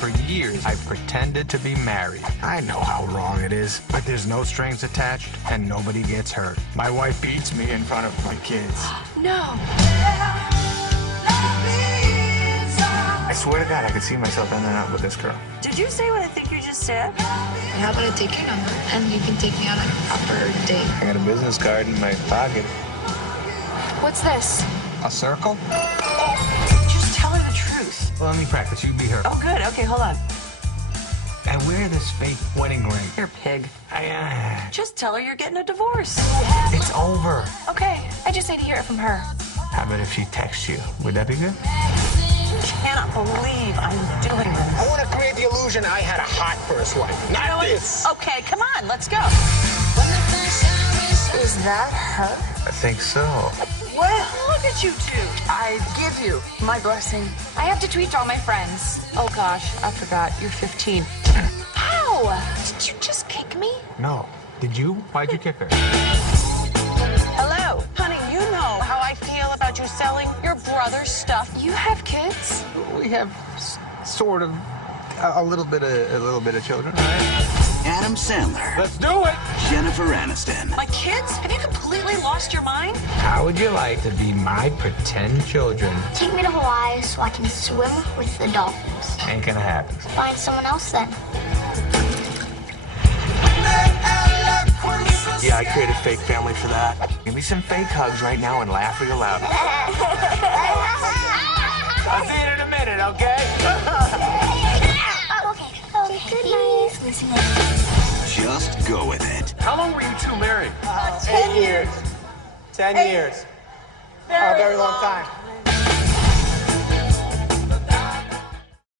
For years, I've pretended to be married. I know how wrong it is, but there's no strings attached and nobody gets hurt. My wife beats me in front of my kids. No. I swear to God, I could see myself ending up with this girl. Did you say what I think you just said? How about I take your number and you can take me out on a proper date? I got a business card in my pocket. What's this? A circle? Just tell her the truth. Well, let me practice. You be her. Oh, good. Okay, hold on. I wear this fake wedding ring. You're a pig. Just tell her you're getting a divorce. It's over. Okay, I just need to hear it from her. How about if she texts you? Would that be good? Cannot believe I'm doing this. I want to create the illusion I had a hot first wife. Not this. Okay, come on, let's go. Is that her? I think so. Well, look at you two. I give you my blessing. I have to tweet to all my friends. Oh, gosh, I forgot. You're 15. Ow! Did you just kick me? No. Did you? Why'd you kick her? Hello. Honey, you know how I feel about you selling your brother's stuff. You have kids? We have sort of a little bit of children, right? Adam Sandler. Let's do it. Jennifer Aniston. My kids? Have you completely lost your mind? How would you like to be my pretend children? Take me to Hawaii so I can swim with the dolphins. Ain't gonna happen. Find someone else then. Yeah, I created fake family for that. Give me some fake hugs right now and laugh real loud. I'll see you in a minute, okay? Okay. Good night. Just go with it. How long were you two married? 10 years. 10 years. A very long time.